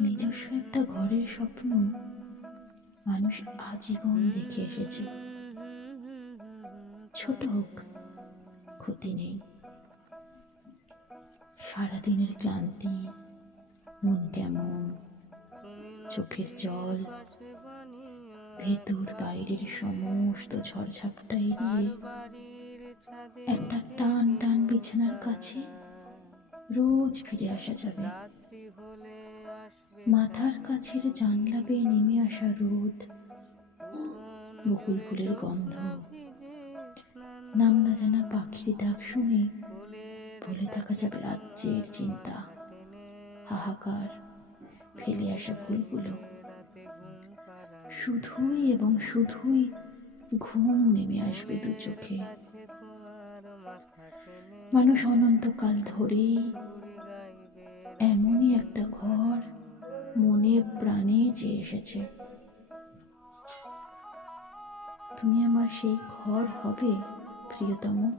নিজস্ব একটা ঘরের স্বপ্ন মানুষ আজীবন দেখে এসেছে। ছোট হোক, ক্ষতি নেই। সারাদিনের ক্লান্তি, মন কেমন, চোখের জল, ভেতর বাইরের সমস্ত ঝড়ঝাপটা এড়িয়ে একটা টান টান বিছানার কাছে রোজ ফিরে আসা যাবে। মাথার কাছের জানলা বেয়ে নেমে আসা রোদ, বকুল ফুলের গন্ধ, নাম না জানা পাখির ডাক শুনে ভুলে থাকা যাবে রাজ্যের চিন্তা, হাহাকার, ফেলে আসা ভুলগুলো। শুধুই এবং শুধুই ঘুম নেমে আসবে দু চোখে। মানুষ অনন্তকাল ধরেই এমনই একটা ঘর মনে প্রাণে চেয়ে এসেছে। তুমি আমার সেই ঘর হবে, প্রিয়তম।